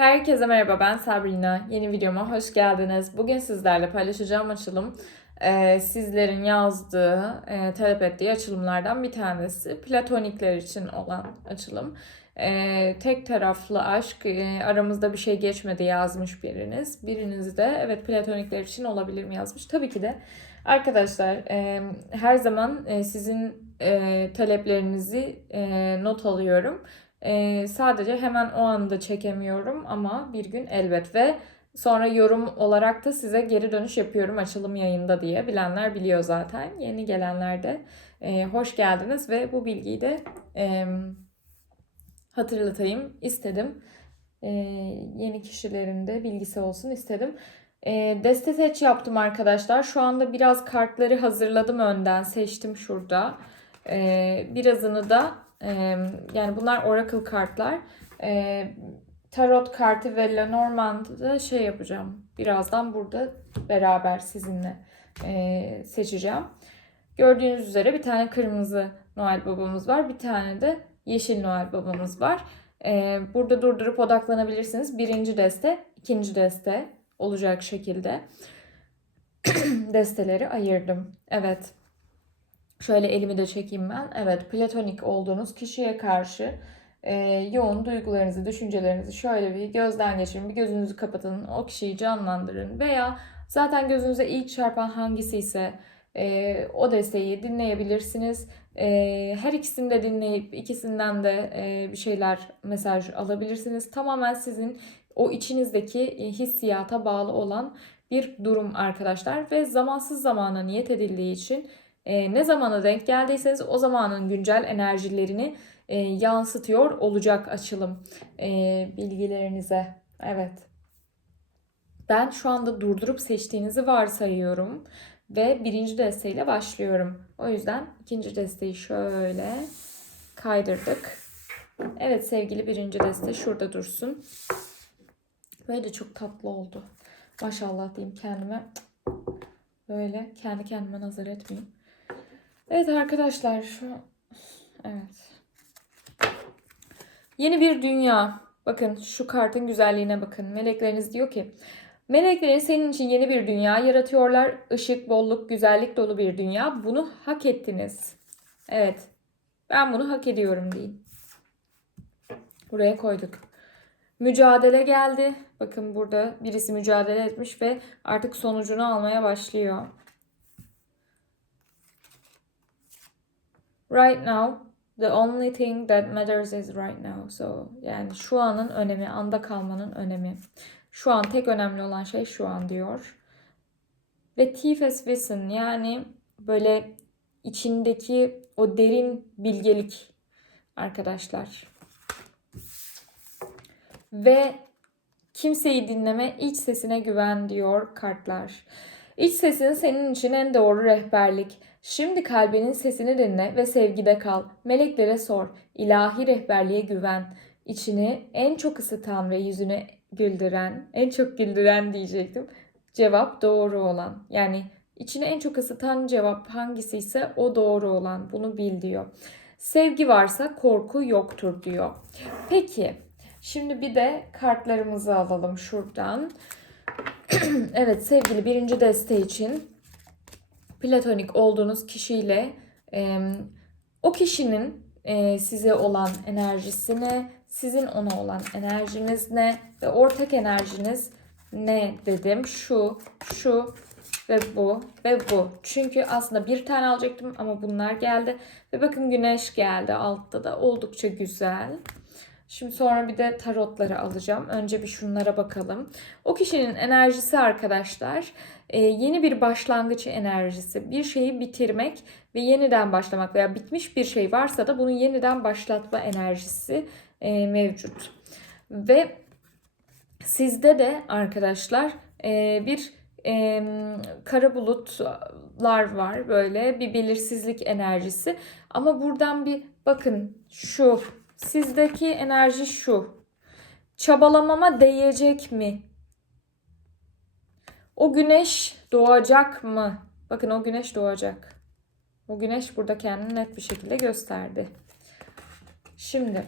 Herkese merhaba ben Sabrina. Yeni videoma hoş geldiniz. Bugün sizlerle paylaşacağım açılım e, sizlerin yazdığı, e, talep ettiği açılımlardan bir tanesi. Platonikler için olan açılım. E, tek taraflı aşk, e, aramızda bir şey geçmedi yazmış biriniz. Biriniz de evet platonikler için olabilir mi yazmış. Tabii ki de arkadaşlar e, her zaman e, sizin e, taleplerinizi e, not alıyorum. Ee, sadece hemen o anda çekemiyorum ama bir gün elbet ve sonra yorum olarak da size geri dönüş yapıyorum açılım yayında diye. Bilenler biliyor zaten. Yeni gelenler de e, hoş geldiniz ve bu bilgiyi de e, hatırlatayım istedim. E, yeni kişilerin de bilgisi olsun istedim. E, deste seç yaptım arkadaşlar. Şu anda biraz kartları hazırladım önden. Seçtim şurada. E, birazını da yani bunlar oracle kartlar. Tarot kartı ve Lenormand'ı da şey yapacağım. Birazdan burada beraber sizinle seçeceğim. Gördüğünüz üzere bir tane kırmızı Noel babamız var. Bir tane de yeşil Noel babamız var. Burada durdurup odaklanabilirsiniz. Birinci deste, ikinci deste olacak şekilde desteleri ayırdım. Evet. Şöyle elimi de çekeyim ben. Evet, platonik olduğunuz kişiye karşı e, yoğun duygularınızı, düşüncelerinizi şöyle bir gözden geçirin. Bir gözünüzü kapatın, o kişiyi canlandırın. Veya zaten gözünüze ilk çarpan hangisi ise e, o desteği dinleyebilirsiniz. E, her ikisini de dinleyip ikisinden de e, bir şeyler, mesaj alabilirsiniz. Tamamen sizin o içinizdeki hissiyata bağlı olan bir durum arkadaşlar. Ve zamansız zamana niyet edildiği için e, ne zamana denk geldiyseniz o zamanın güncel enerjilerini e, yansıtıyor olacak açılım e, bilgilerinize. Evet. Ben şu anda durdurup seçtiğinizi varsayıyorum ve birinci desteğiyle başlıyorum. O yüzden ikinci desteği şöyle kaydırdık. Evet sevgili birinci deste şurada dursun. Böyle çok tatlı oldu. Maşallah diyeyim kendime. Böyle kendi kendime nazar etmeyeyim. Evet arkadaşlar şu evet. Yeni bir dünya. Bakın şu kartın güzelliğine bakın. Melekleriniz diyor ki Meleklerin senin için yeni bir dünya yaratıyorlar. Işık, bolluk, güzellik dolu bir dünya. Bunu hak ettiniz. Evet. Ben bunu hak ediyorum deyin. Buraya koyduk. Mücadele geldi. Bakın burada birisi mücadele etmiş ve artık sonucunu almaya başlıyor. Right now the only thing that matters is right now. So yani şu anın önemi, anda kalmanın önemi. Şu an tek önemli olan şey şu an diyor. Ve tiefes wissen yani böyle içindeki o derin bilgelik arkadaşlar. Ve kimseyi dinleme, iç sesine güven diyor kartlar. İç sesin senin için en doğru rehberlik. Şimdi kalbinin sesini dinle ve sevgide kal. Meleklere sor. İlahi rehberliğe güven. İçini en çok ısıtan ve yüzünü güldüren, en çok güldüren diyecektim. Cevap doğru olan. Yani içini en çok ısıtan cevap hangisi ise o doğru olan. Bunu bil diyor. Sevgi varsa korku yoktur diyor. Peki şimdi bir de kartlarımızı alalım şuradan. evet sevgili birinci deste için platonik olduğunuz kişiyle e, o kişinin e, size olan enerjisine, sizin ona olan enerjiniz ne ve ortak enerjiniz ne dedim. Şu, şu ve bu ve bu. Çünkü aslında bir tane alacaktım ama bunlar geldi. Ve bakın güneş geldi altta da oldukça güzel. Şimdi sonra bir de tarotları alacağım. Önce bir şunlara bakalım. O kişinin enerjisi arkadaşlar e, yeni bir başlangıç enerjisi. Bir şeyi bitirmek ve yeniden başlamak veya bitmiş bir şey varsa da bunu yeniden başlatma enerjisi e, mevcut. Ve sizde de arkadaşlar e, bir e, kara bulutlar var böyle bir belirsizlik enerjisi. Ama buradan bir bakın şu Sizdeki enerji şu. Çabalamama değecek mi? O güneş doğacak mı? Bakın o güneş doğacak. O güneş burada kendini net bir şekilde gösterdi. Şimdi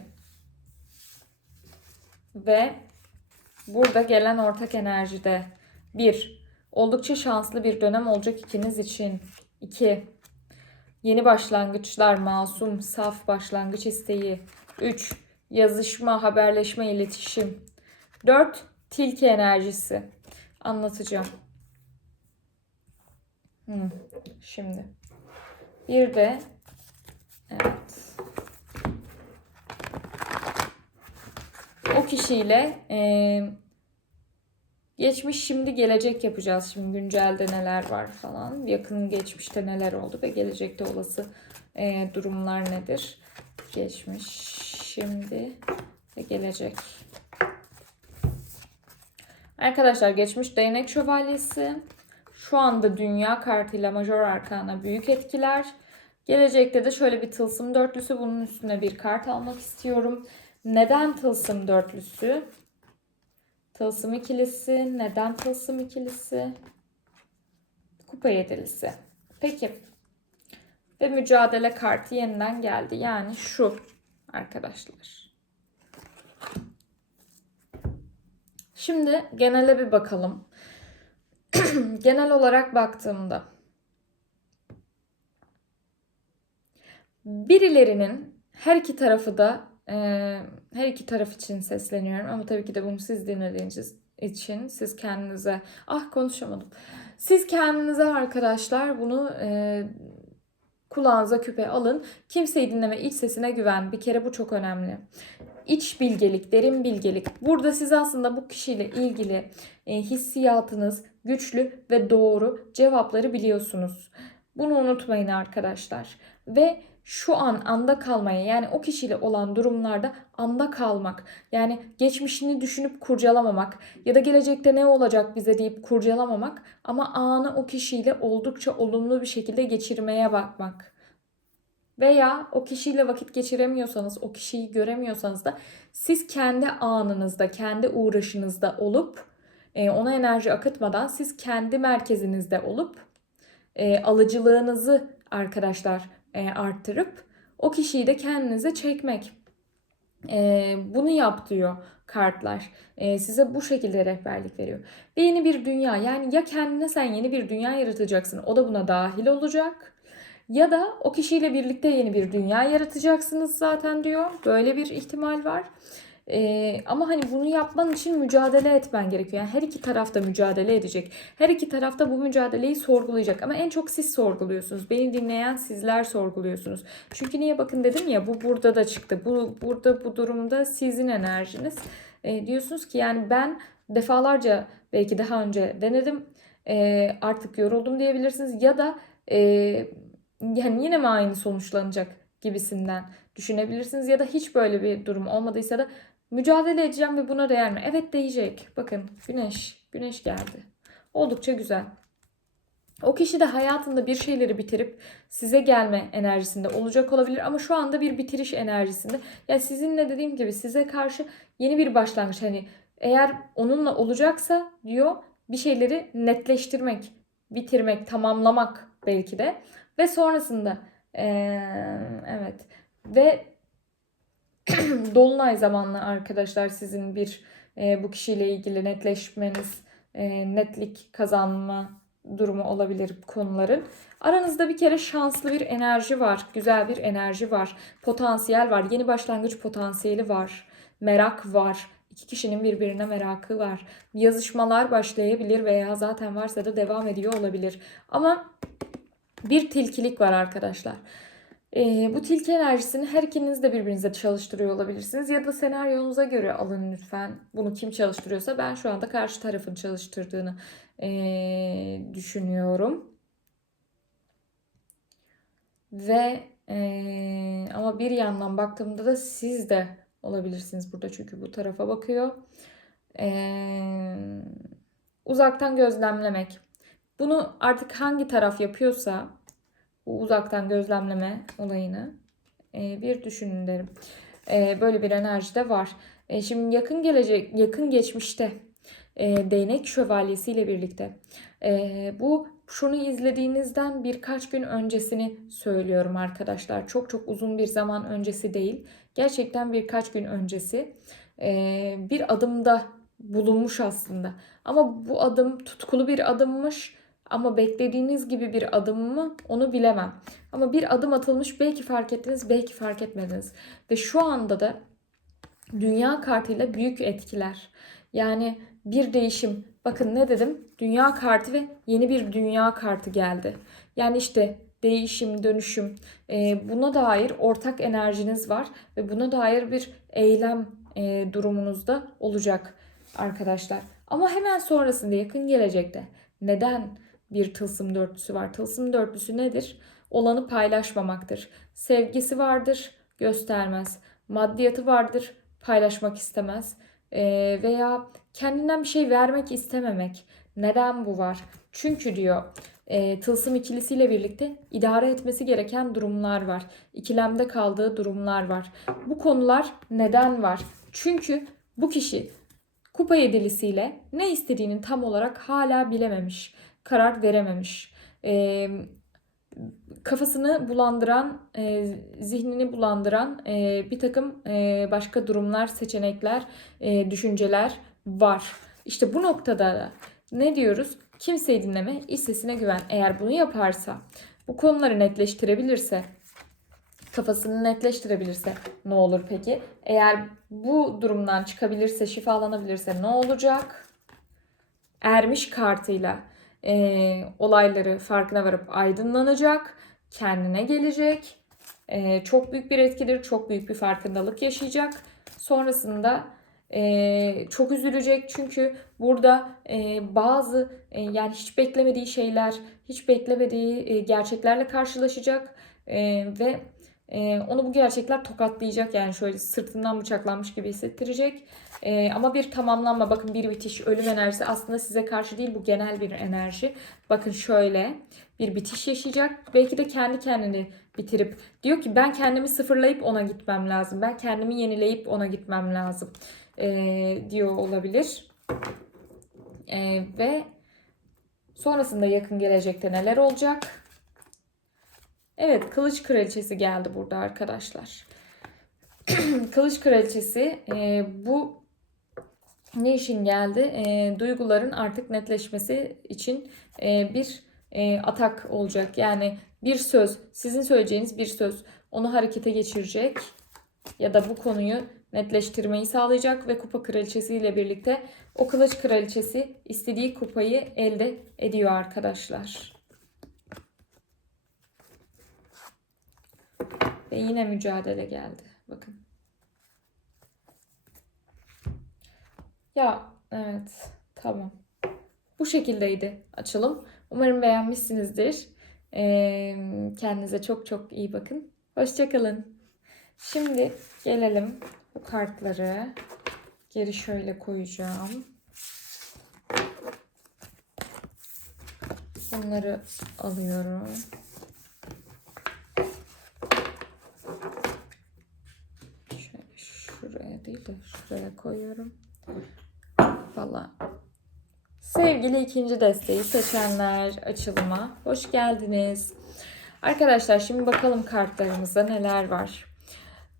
ve burada gelen ortak enerjide 1. Oldukça şanslı bir dönem olacak ikiniz için. 2. Yeni başlangıçlar, masum, saf başlangıç isteği. 3. Yazışma, haberleşme, iletişim. 4. Tilki enerjisi. Anlatacağım. Şimdi. Bir de evet. O kişiyle eee, geçmiş, şimdi, gelecek yapacağız. Şimdi güncelde neler var falan. Yakın geçmişte neler oldu ve gelecekte olası eee, durumlar nedir? Geçmiş, şimdi ve gelecek. Arkadaşlar geçmiş değnek şövalyesi. Şu anda dünya kartıyla major arkana büyük etkiler. Gelecekte de şöyle bir tılsım dörtlüsü bunun üstüne bir kart almak istiyorum. Neden tılsım dörtlüsü? Tılsım ikilisi. Neden tılsım ikilisi? Kupa yedilisi. Peki. Ve mücadele kartı yeniden geldi. Yani şu arkadaşlar. Şimdi genele bir bakalım. Genel olarak baktığımda birilerinin her iki tarafı da e, her iki taraf için sesleniyorum ama tabii ki de bunu siz dinlediğiniz için siz kendinize ah konuşamadım. Siz kendinize arkadaşlar bunu e, kulağınıza küpe alın. Kimseyi dinleme, iç sesine güven. Bir kere bu çok önemli. İç bilgelik, derin bilgelik. Burada siz aslında bu kişiyle ilgili e, hissiyatınız güçlü ve doğru cevapları biliyorsunuz. Bunu unutmayın arkadaşlar. Ve şu an anda kalmaya yani o kişiyle olan durumlarda anda kalmak. Yani geçmişini düşünüp kurcalamamak ya da gelecekte ne olacak bize deyip kurcalamamak ama anı o kişiyle oldukça olumlu bir şekilde geçirmeye bakmak. Veya o kişiyle vakit geçiremiyorsanız, o kişiyi göremiyorsanız da siz kendi anınızda, kendi uğraşınızda olup ona enerji akıtmadan siz kendi merkezinizde olup e, alıcılığınızı arkadaşlar e, arttırıp o kişiyi de kendinize çekmek. E, bunu yap diyor kartlar. E, size bu şekilde rehberlik veriyor. Ve yeni bir dünya yani ya kendine sen yeni bir dünya yaratacaksın o da buna dahil olacak. Ya da o kişiyle birlikte yeni bir dünya yaratacaksınız zaten diyor. Böyle bir ihtimal var. Ee, ama hani bunu yapman için mücadele etmen gerekiyor. Yani her iki tarafta mücadele edecek. Her iki tarafta bu mücadeleyi sorgulayacak. Ama en çok siz sorguluyorsunuz. Beni dinleyen sizler sorguluyorsunuz. Çünkü niye bakın dedim ya bu burada da çıktı. Bu burada bu durumda sizin enerjiniz. Ee, diyorsunuz ki yani ben defalarca belki daha önce denedim. Ee, artık yoruldum diyebilirsiniz. Ya da e, yani yine mi aynı sonuçlanacak gibisinden düşünebilirsiniz. Ya da hiç böyle bir durum olmadıysa da Mücadele edeceğim ve buna değer mi? Evet değecek. Bakın güneş. Güneş geldi. Oldukça güzel. O kişi de hayatında bir şeyleri bitirip size gelme enerjisinde olacak olabilir ama şu anda bir bitiriş enerjisinde. Yani sizinle dediğim gibi size karşı yeni bir başlangıç. Hani eğer onunla olacaksa diyor bir şeyleri netleştirmek, bitirmek, tamamlamak belki de ve sonrasında ee, evet ve Dolunay zamanlı arkadaşlar sizin bir e, bu kişiyle ilgili netleşmeniz, e, netlik kazanma durumu olabilir konuların. Aranızda bir kere şanslı bir enerji var, güzel bir enerji var, potansiyel var, yeni başlangıç potansiyeli var, merak var. İki kişinin birbirine merakı var. Yazışmalar başlayabilir veya zaten varsa da devam ediyor olabilir. Ama bir tilkilik var arkadaşlar. E, bu tilki enerjisini her ikiniz de birbirinize çalıştırıyor olabilirsiniz. Ya da senaryonuza göre alın lütfen. Bunu kim çalıştırıyorsa ben şu anda karşı tarafın çalıştırdığını e, düşünüyorum. Ve e, ama bir yandan baktığımda da siz de olabilirsiniz burada çünkü bu tarafa bakıyor. E, uzaktan gözlemlemek. Bunu artık hangi taraf yapıyorsa bu uzaktan gözlemleme olayını e, bir düşünün derim. E, böyle bir enerji de var. E, şimdi yakın gelecek, yakın geçmişte e, değnek şövalyesiyle birlikte e, bu şunu izlediğinizden birkaç gün öncesini söylüyorum arkadaşlar. Çok çok uzun bir zaman öncesi değil. Gerçekten birkaç gün öncesi e, bir adımda bulunmuş aslında. Ama bu adım tutkulu bir adımmış ama beklediğiniz gibi bir adım mı onu bilemem. Ama bir adım atılmış belki fark ettiniz belki fark etmediniz. Ve şu anda da dünya kartıyla büyük etkiler. Yani bir değişim. Bakın ne dedim? Dünya kartı ve yeni bir dünya kartı geldi. Yani işte değişim, dönüşüm e, buna dair ortak enerjiniz var ve buna dair bir eylem e, durumunuzda olacak arkadaşlar. Ama hemen sonrasında yakın gelecekte neden bir tılsım dörtlüsü var? Tılsım dörtlüsü nedir? Olanı paylaşmamaktır. Sevgisi vardır, göstermez. Maddiyatı vardır, paylaşmak istemez. E, veya kendinden bir şey vermek istememek. Neden bu var? Çünkü diyor e, tılsım ikilisiyle birlikte idare etmesi gereken durumlar var. İkilemde kaldığı durumlar var. Bu konular neden var? Çünkü bu kişi kupa yedilisiyle ne istediğini tam olarak hala bilememiş. Karar verememiş. E, kafasını bulandıran, e, zihnini bulandıran e, bir takım e, başka durumlar, seçenekler, e, düşünceler var. İşte bu noktada da ne diyoruz? Kimseyi dinleme, iç sesine güven. Eğer bunu yaparsa, bu konuları netleştirebilirse, kafasını netleştirebilirse ne olur peki? Eğer bu durumdan çıkabilirse, şifalanabilirse ne olacak? Ermiş kartıyla e, olayları farkına varıp aydınlanacak, kendine gelecek. E, çok büyük bir etkidir, çok büyük bir farkındalık yaşayacak. Sonrasında e, çok üzülecek çünkü burada e, bazı e, yani hiç beklemediği şeyler, hiç beklemediği e, gerçeklerle karşılaşacak e, ve e, onu bu gerçekler tokatlayacak yani şöyle sırtından bıçaklanmış gibi hissettirecek. E, ama bir tamamlanma bakın bir bitiş ölüm enerjisi aslında size karşı değil bu genel bir enerji. Bakın şöyle bir bitiş yaşayacak. Belki de kendi kendini bitirip diyor ki ben kendimi sıfırlayıp ona gitmem lazım. Ben kendimi yenileyip ona gitmem lazım e, diyor olabilir. E, ve sonrasında yakın gelecekte neler olacak? Evet kılıç kraliçesi geldi burada arkadaşlar. kılıç kraliçesi e, bu ne için geldi? E, duyguların artık netleşmesi için e, bir e, atak olacak. Yani bir söz, sizin söyleyeceğiniz bir söz onu harekete geçirecek ya da bu konuyu netleştirmeyi sağlayacak ve kupa kraliçesi ile birlikte o kılıç kraliçesi istediği kupayı elde ediyor arkadaşlar. Ve yine mücadele geldi. Bakın. Ya evet tamam. Bu şekildeydi açılım. Umarım beğenmişsinizdir. Ee, kendinize çok çok iyi bakın. Hoşçakalın. Şimdi gelelim bu kartları geri şöyle koyacağım. Bunları alıyorum. Şöyle şuraya değil de şuraya koyuyorum. Valla. Sevgili ikinci desteği seçenler açılıma hoş geldiniz. Arkadaşlar şimdi bakalım kartlarımızda neler var.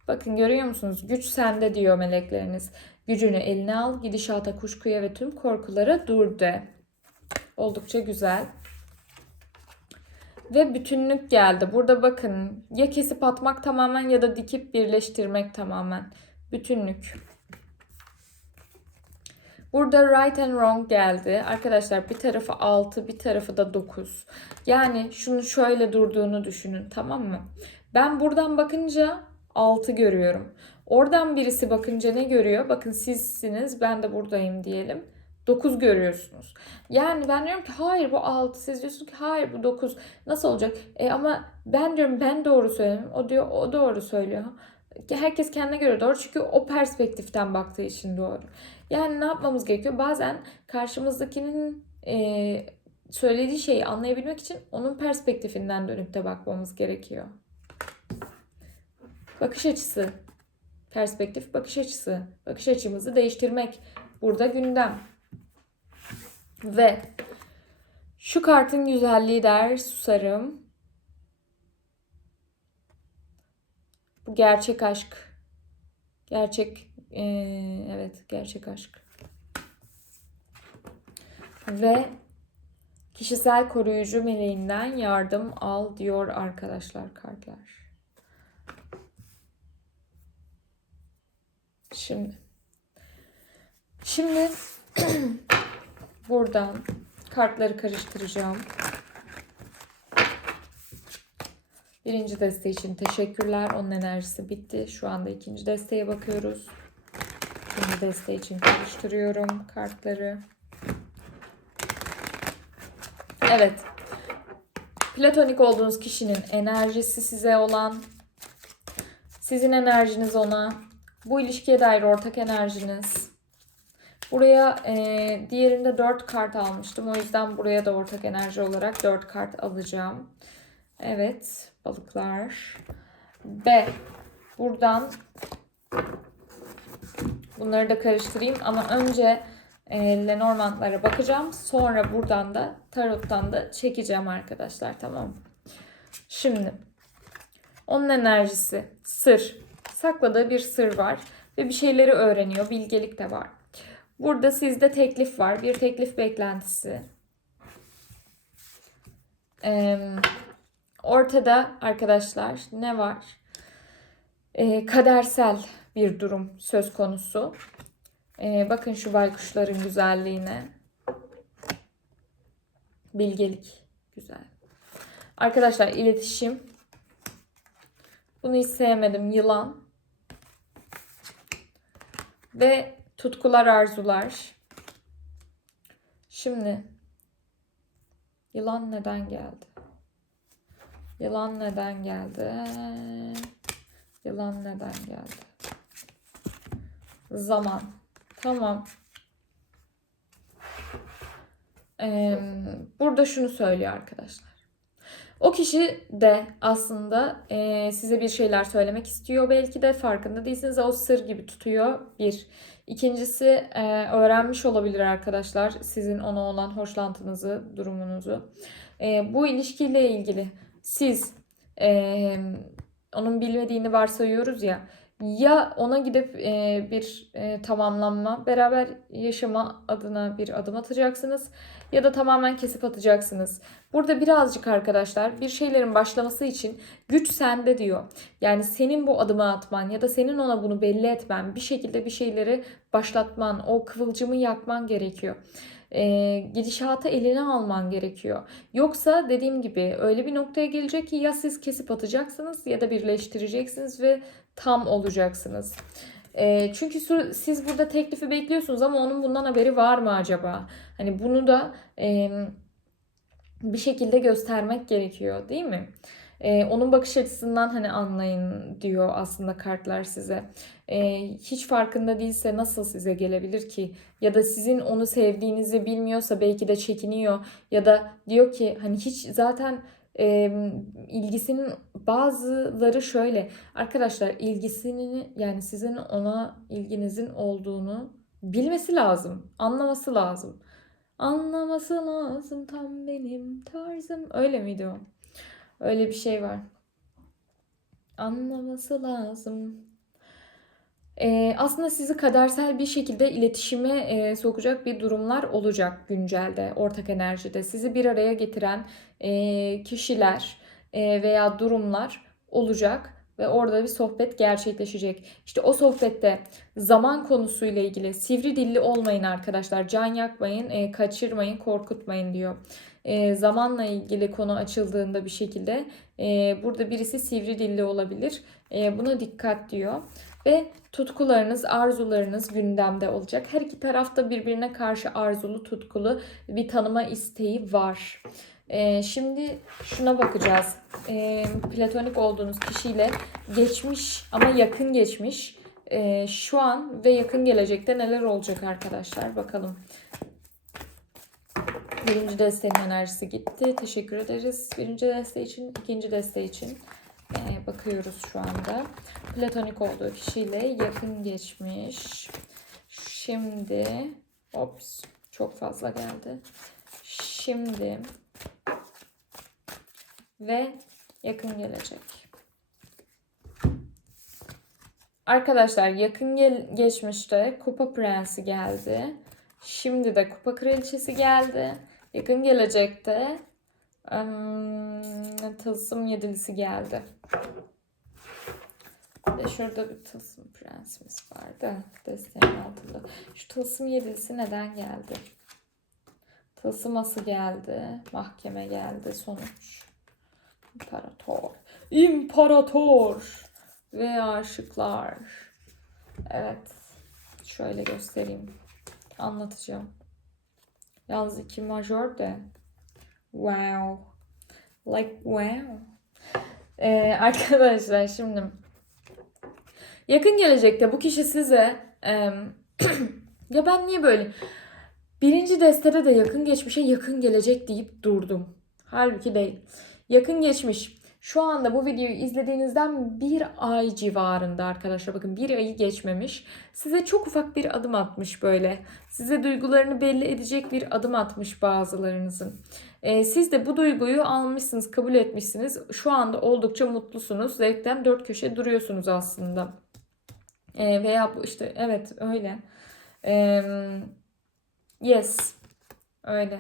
Bakın görüyor musunuz? Güç sende diyor melekleriniz. Gücünü eline al, gidişata, kuşkuya ve tüm korkulara dur de. Oldukça güzel. Ve bütünlük geldi. Burada bakın ya kesip atmak tamamen ya da dikip birleştirmek tamamen. Bütünlük. Burada right and wrong geldi. Arkadaşlar bir tarafı 6 bir tarafı da 9. Yani şunu şöyle durduğunu düşünün tamam mı? Ben buradan bakınca 6 görüyorum. Oradan birisi bakınca ne görüyor? Bakın sizsiniz ben de buradayım diyelim. 9 görüyorsunuz. Yani ben diyorum ki hayır bu 6. Siz diyorsunuz ki hayır bu 9. Nasıl olacak? E ama ben diyorum ben doğru söylüyorum. O diyor o doğru söylüyor. Herkes kendine göre doğru çünkü o perspektiften baktığı için doğru. Yani ne yapmamız gerekiyor? Bazen karşımızdakinin e, söylediği şeyi anlayabilmek için onun perspektifinden dönüp de bakmamız gerekiyor. Bakış açısı. Perspektif bakış açısı. Bakış açımızı değiştirmek. Burada gündem. Ve şu kartın güzelliği der susarım. Bu gerçek aşk. Gerçek ee, evet gerçek aşk. ve kişisel koruyucu meleğinden yardım al diyor arkadaşlar kartlar. Şimdi şimdi buradan kartları karıştıracağım. Birinci deste için teşekkürler. Onun enerjisi bitti. Şu anda ikinci desteye bakıyoruz. İkinci deste için karıştırıyorum kartları. Evet. Platonik olduğunuz kişinin enerjisi size olan, sizin enerjiniz ona, bu ilişkiye dair ortak enerjiniz. Buraya e, diğerinde 4 kart almıştım. O yüzden buraya da ortak enerji olarak 4 kart alacağım. Evet balıklar. B. Buradan bunları da karıştırayım ama önce e, Lenormand'lara bakacağım. Sonra buradan da tarottan da çekeceğim arkadaşlar tamam mı? Şimdi onun enerjisi sır. Sakladığı bir sır var ve bir şeyleri öğreniyor. Bilgelik de var. Burada sizde teklif var. Bir teklif beklentisi. Ee, ortada arkadaşlar ne var? Ee, kadersel bir durum söz konusu. Ee, bakın şu baykuşların güzelliğine. Bilgelik güzel. Arkadaşlar iletişim. Bunu hiç sevmedim. Yılan. Ve tutkular, arzular. Şimdi yılan neden geldi? Yılan neden geldi? Yılan neden geldi? Zaman. Tamam. Ee, burada şunu söylüyor arkadaşlar. O kişi de aslında e, size bir şeyler söylemek istiyor. Belki de farkında değilsiniz. O sır gibi tutuyor. Bir. İkincisi e, öğrenmiş olabilir arkadaşlar sizin ona olan hoşlantınızı, durumunuzu. E, bu ilişkiyle ilgili siz e, onun bilmediğini varsayıyoruz ya ya ona gidip e, bir e, tamamlanma, beraber yaşama adına bir adım atacaksınız ya da tamamen kesip atacaksınız. Burada birazcık arkadaşlar bir şeylerin başlaması için güç sende diyor. Yani senin bu adımı atman ya da senin ona bunu belli etmen, bir şekilde bir şeyleri başlatman, o kıvılcımı yakman gerekiyor e, gidişatı eline alman gerekiyor. Yoksa dediğim gibi öyle bir noktaya gelecek ki ya siz kesip atacaksınız ya da birleştireceksiniz ve tam olacaksınız. E, çünkü siz burada teklifi bekliyorsunuz ama onun bundan haberi var mı acaba? Hani bunu da e, bir şekilde göstermek gerekiyor değil mi? Ee, onun bakış açısından hani anlayın diyor aslında kartlar size. Ee, hiç farkında değilse nasıl size gelebilir ki? Ya da sizin onu sevdiğinizi bilmiyorsa belki de çekiniyor. Ya da diyor ki hani hiç zaten e, ilgisinin bazıları şöyle. Arkadaşlar ilgisini yani sizin ona ilginizin olduğunu bilmesi lazım. Anlaması lazım. Anlaması lazım tam benim tarzım. Öyle miydi o? Öyle bir şey var. Anlaması lazım. Ee, aslında sizi kadersel bir şekilde iletişime e, sokacak bir durumlar olacak güncelde, ortak enerjide. Sizi bir araya getiren e, kişiler e, veya durumlar olacak ve orada bir sohbet gerçekleşecek. İşte o sohbette zaman konusuyla ilgili sivri dilli olmayın arkadaşlar. Can yakmayın, e, kaçırmayın, korkutmayın diyor e, zamanla ilgili konu açıldığında bir şekilde e, burada birisi sivri dilli olabilir. E, buna dikkat diyor. Ve tutkularınız, arzularınız gündemde olacak. Her iki tarafta birbirine karşı arzulu, tutkulu bir tanıma isteği var. Ee, şimdi şuna bakacağız. Ee, platonik olduğunuz kişiyle geçmiş ama yakın geçmiş. Ee, şu an ve yakın gelecekte neler olacak arkadaşlar bakalım. Birinci desteğin enerjisi gitti. Teşekkür ederiz. Birinci deste için, ikinci deste için e, bakıyoruz şu anda. Platonik olduğu kişiyle yakın geçmiş. Şimdi, ops, çok fazla geldi. Şimdi ve yakın gelecek. Arkadaşlar yakın gel geçmişte Kupa Prensi geldi. Şimdi de kupa kraliçesi geldi. Yakın gelecekte ım, tılsım yedilisi geldi. De şurada bir tılsım prensimiz vardı. Desteğin altında. Şu tılsım yedilisi neden geldi? Tılsım ası geldi. Mahkeme geldi. Sonuç. İmparator. İmparator. Ve aşıklar. Evet. Şöyle göstereyim. Anlatacağım. Yalnız iki majör de. Wow. Like wow. Ee, arkadaşlar şimdi yakın gelecekte bu kişi size em, ya ben niye böyle birinci destede de yakın geçmişe yakın gelecek deyip durdum. Halbuki değil. Yakın geçmiş. Şu anda bu videoyu izlediğinizden bir ay civarında arkadaşlar. Bakın bir ayı geçmemiş. Size çok ufak bir adım atmış böyle. Size duygularını belli edecek bir adım atmış bazılarınızın. Ee, siz de bu duyguyu almışsınız, kabul etmişsiniz. Şu anda oldukça mutlusunuz. Zevkten dört köşe duruyorsunuz aslında. Ee, veya işte evet öyle. Ee, yes. Öyle.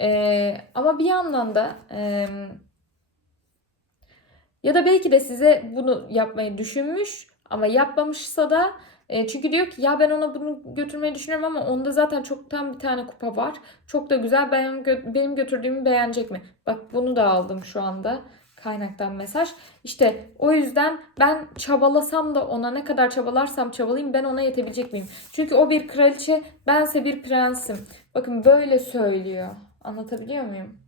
Ee, ama bir yandan da e, ya da belki de size bunu yapmayı düşünmüş ama yapmamışsa da e, çünkü diyor ki ya ben ona bunu götürmeyi düşünüyorum ama onda zaten çoktan bir tane kupa var. Çok da güzel. Benim, gö- benim götürdüğümü beğenecek mi? Bak bunu da aldım şu anda. Kaynaktan mesaj. İşte o yüzden ben çabalasam da ona ne kadar çabalarsam çabalayayım ben ona yetebilecek miyim? Çünkü o bir kraliçe bense bir prensim. Bakın böyle söylüyor. Anlatabiliyor muyum?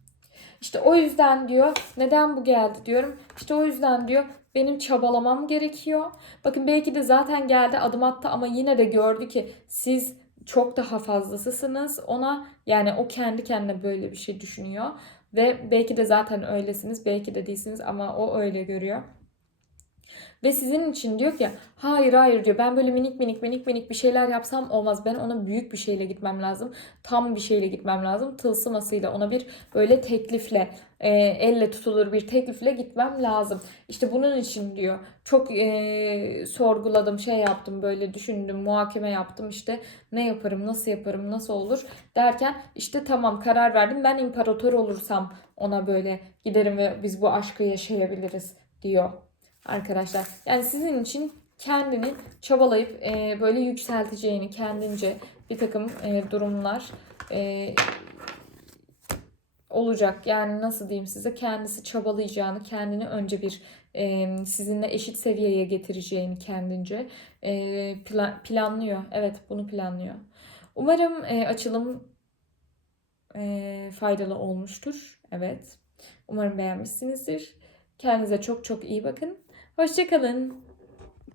İşte o yüzden diyor neden bu geldi diyorum. İşte o yüzden diyor benim çabalamam gerekiyor. Bakın belki de zaten geldi adım attı ama yine de gördü ki siz çok daha fazlasısınız ona. Yani o kendi kendine böyle bir şey düşünüyor. Ve belki de zaten öylesiniz belki de değilsiniz ama o öyle görüyor. Ve sizin için diyor ki hayır hayır diyor ben böyle minik minik minik minik bir şeyler yapsam olmaz. Ben ona büyük bir şeyle gitmem lazım. Tam bir şeyle gitmem lazım. Tılsımasıyla ona bir böyle teklifle e, elle tutulur bir teklifle gitmem lazım. İşte bunun için diyor çok e, sorguladım şey yaptım böyle düşündüm muhakeme yaptım işte ne yaparım nasıl yaparım nasıl olur derken işte tamam karar verdim ben imparator olursam ona böyle giderim ve biz bu aşkı yaşayabiliriz diyor arkadaşlar. Yani sizin için kendini çabalayıp e, böyle yükselteceğini kendince bir takım e, durumlar e, olacak. Yani nasıl diyeyim size kendisi çabalayacağını, kendini önce bir e, sizinle eşit seviyeye getireceğini kendince e, pla- planlıyor. Evet bunu planlıyor. Umarım e, açılım e, faydalı olmuştur. Evet. Umarım beğenmişsinizdir. Kendinize çok çok iyi bakın. Hoşçakalın.